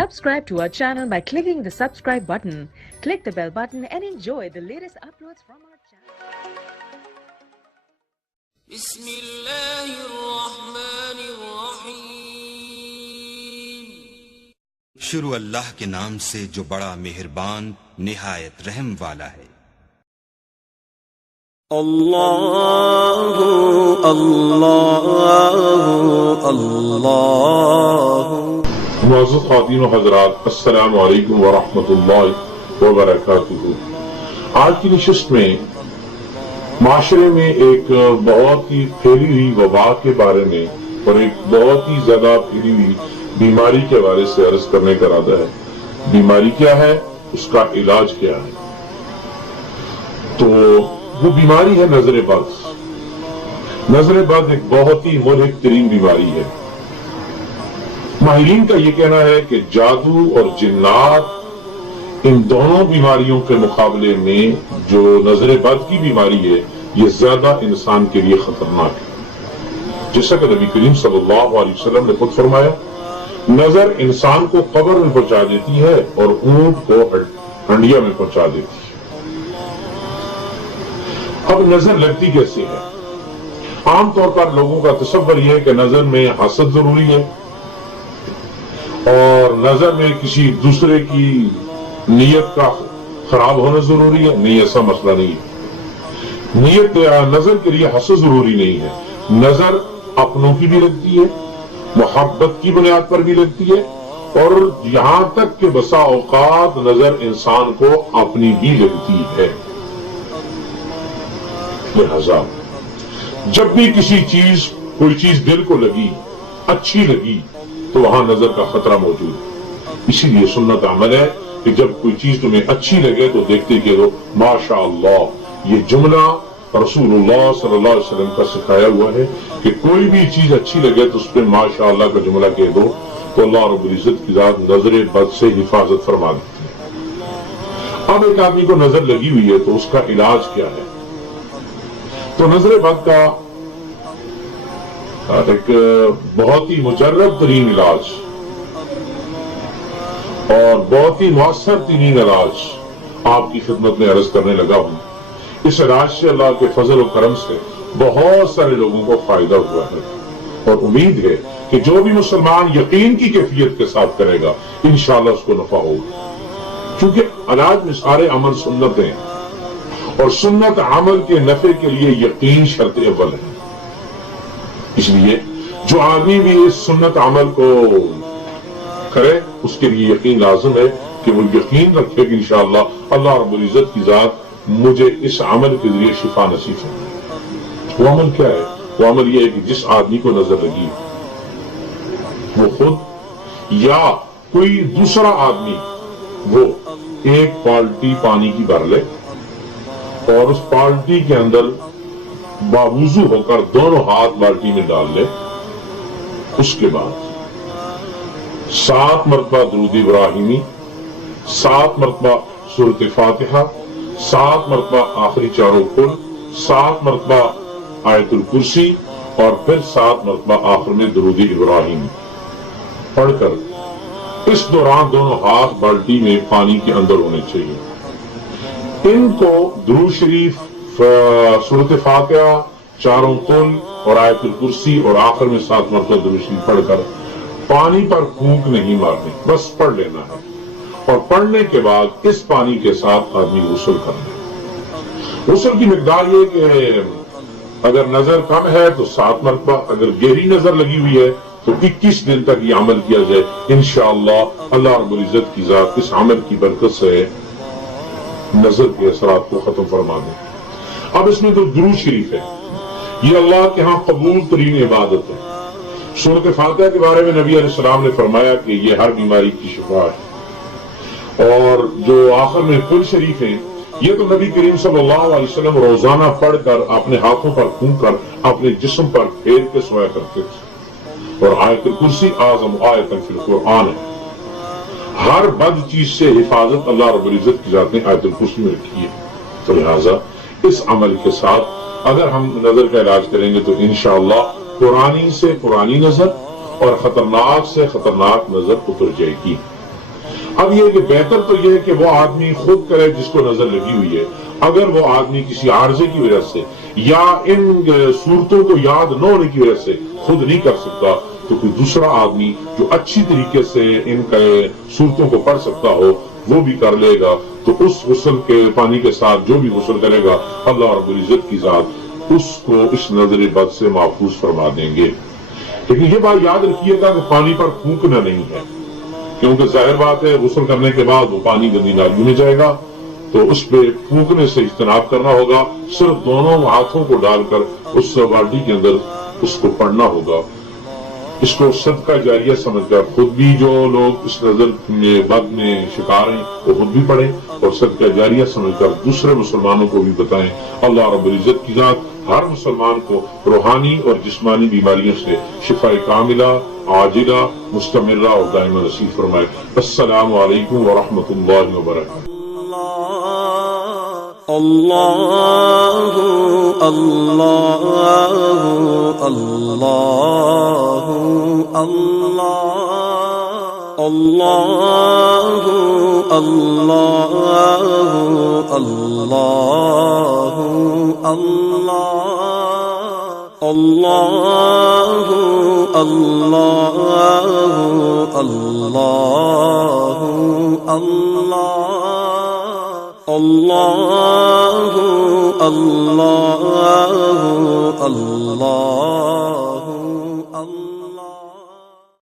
Subscribe to our channel by clicking the subscribe button. Click the bell button and enjoy the latest uploads from our channel. بسم اللہ الرحمن الرحیم. شروع اللہ کے نام سے جو بڑا مہربان نہایت رحم والا ہے. اللہ اللہ اللہ. معزز خواتین و حضرات، السلام علیکم ورحمۃ اللہ وبرکاتہ. آج کی نشست میں معاشرے میں ایک بہت ہی پھیلی ہوئی وبا کے بارے میں اور ایک بہت ہی زیادہ پھیلی ہوئی بیماری کے بارے سے عرض کرنے کا ارادہ ہے. بیماری کیا ہے، اس کا علاج کیا ہے؟ تو وہ بیماری ہے نظر بد. نظر بد ایک بہت ہی مہلک ترین بیماری ہے. ماہرین کا یہ کہنا ہے کہ جادو اور جنات، ان دونوں بیماریوں کے مقابلے میں جو نظر بد کی بیماری ہے یہ زیادہ انسان کے لیے خطرناک ہے. جیسا کہ نبی کریم صلی اللہ علیہ وسلم نے خود فرمایا، نظر انسان کو قبر میں پہنچا دیتی ہے اور اونٹ کو ہنڈیا میں پہنچا دیتی ہے. اب نظر لگتی کیسے ہے؟ عام طور پر لوگوں کا تصور یہ ہے کہ نظر میں حسد ضروری ہے اور نظر میں کسی دوسرے کی نیت کا خراب ہونا ضروری ہے. نہیں، ایسا مسئلہ نہیں ہے. نیت نظر کے لیے حسد ضروری نہیں ہے. نظر اپنوں کی بھی لگتی ہے، محبت کی بنیاد پر بھی لگتی ہے، اور یہاں تک کہ بسا اوقات نظر انسان کو اپنی بھی لگتی ہے. لہذا جب بھی کوئی چیز دل کو لگی، اچھی لگی، تو وہاں نظر کا خطرہ موجود ہے. اسی لیے سنت عمل ہے کہ جب کوئی چیز تمہیں اچھی لگے تو دیکھتے کہ ماشاء اللہ. یہ جملہ رسول اللہ صلی اللہ علیہ وسلم کا سکھایا ہوا ہے کہ کوئی بھی چیز اچھی لگے تو اس پہ ماشاء اللہ کا جملہ کہہ دو تو اللہ رب العزت کی ذات نظر بد سے حفاظت فرما دیتی ہے. اب ایک آدمی کو نظر لگی ہوئی ہے تو اس کا علاج کیا ہے؟ تو نظر بد کا ایک بہت ہی مجرب ترین علاج اور بہت ہی مؤثر ترین علاج آپ کی خدمت میں عرض کرنے لگا ہوں. اس علاج سے اللہ کے فضل و کرم سے بہت سارے لوگوں کو فائدہ ہوا ہے اور امید ہے کہ جو بھی مسلمان یقین کی کیفیت کے ساتھ کرے گا انشاءاللہ اس کو نفع ہوگا. کیونکہ علاج میں سارے عمل سنت ہیں اور سنت عمل کے نفع کے لیے یقین شرط اول ہے. اس لیے جو آدمی بھی اس سنت عمل کو کرے اس کے لیے یقین لازم ہے کہ وہ یقین رکھے کہ انشاءاللہ اللہ رب العزت کی ذات مجھے اس عمل کے ذریعے شفا نصیب ہے. وہ عمل کیا ہے؟ وہ عمل یہ ہے کہ جس آدمی کو نظر لگی وہ خود یا کوئی دوسرا آدمی وہ ایک بالٹی پانی کی بھر لے اور اس بالٹی کے اندر باوضو ہو کر دونوں ہاتھ بالٹی میں ڈال لے. اس کے بعد 7 مرتبہ درود ابراہیمی، 7 مرتبہ سورۃ فاتحہ، 7 مرتبہ آخری چاروں کل، 7 مرتبہ آیت الکرسی اور پھر 7 مرتبہ آخر میں درود ابراہیم پڑھ کر اس دوران دونوں ہاتھ بالٹی میں پانی کے اندر ہونے چاہیے. ان کو درود شریف، سورۃ فاتحہ، چاروں کل اور آیت الکرسی اور آخر میں 7 مرتبہ درود شریف پڑھ کر پانی پر پھونک نہیں مارنی، بس پڑھ لینا ہے. اور پڑھنے کے بعد اس پانی کے ساتھ آدمی غسل کرنا ہے. غسل کی مقدار یہ کہ اگر نظر کم ہے تو 7 مرتبہ، اگر گہری نظر لگی ہوئی ہے تو 21 دن تک یہ عمل کیا جائے. انشاءاللہ اللہ رب العزت کی ذات اس عمل کی برکت سے نظر کے اثرات کو ختم فرما دے. اب اس میں تو درود شریف ہے، یہ اللہ کے ہاں قبول ترین عبادت ہے. سورۃ فاتحہ کے بارے میں نبی علیہ السلام نے فرمایا کہ یہ ہر بیماری کی شفا ہے. اور جو آخر میں کل شریف ہیں یہ تو نبی کریم صلی اللہ علیہ وسلم روزانہ پڑھ کر اپنے ہاتھوں پر پھونک کر اپنے جسم پر پھیر کے سویا کرتے تھے. اور آیت الکرسی اعظم آیت فی القرآن ہے. ہر بد چیز سے حفاظت اللہ رب العزت کی ذات نے آیت الکرسی میں رکھی ہے. تو لہٰذا اس عمل کے ساتھ اگر ہم نظر کا علاج کریں گے تو انشاءاللہ پرانی سے پرانی نظر اور خطرناک سے خطرناک نظر اتر جائے گی. اب یہ کہ بہتر تو یہ ہے کہ وہ آدمی خود کرے جس کو نظر لگی ہوئی ہے. اگر وہ آدمی کسی عارضے کی وجہ سے یا ان صورتوں کو یاد نہ ہونے کی وجہ سے خود نہیں کر سکتا تو کوئی دوسرا آدمی جو اچھی طریقے سے ان صورتوں کو پڑھ سکتا ہو وہ بھی کر لے گا. تو اس غسل کے پانی کے ساتھ جو بھی غسل کرے گا اللہ رب العزت کی ذات اس کو اس نظر بد سے محفوظ فرما دیں گے. لیکن یہ بات یاد رکھیے گا کہ پانی پر پھونکنا نہیں ہے، کیونکہ ظاہر بات ہے غسل کرنے کے بعد وہ پانی گندی نالیوں میں جائے گا تو اس پہ پھونکنے سے اجتناب کرنا ہوگا. صرف دونوں ہاتھوں کو ڈال کر اس بالٹی کے اندر اس کو پڑنا ہوگا. اس کو صدقہ جاریہ سمجھ کر خود بھی جو لوگ اس نظر میں بد میں شکار ہیں وہ خود بھی پڑھیں اور صدقہ جاریہ سمجھ کر دوسرے مسلمانوں کو بھی بتائیں. اللہ رب العزت کی ذات ہر مسلمان کو روحانی اور جسمانی بیماریوں سے شفا کاملہ عاجلہ مستمرہ اور دائمہ نصیب فرمائے. السلام علیکم ورحمۃ اللہ وبرکاتہ. اللہ اللہ اللہ اللہ اللہ اللہ اللہ اللہ اللہ اللہ اللہ اللہ اللہ اللہ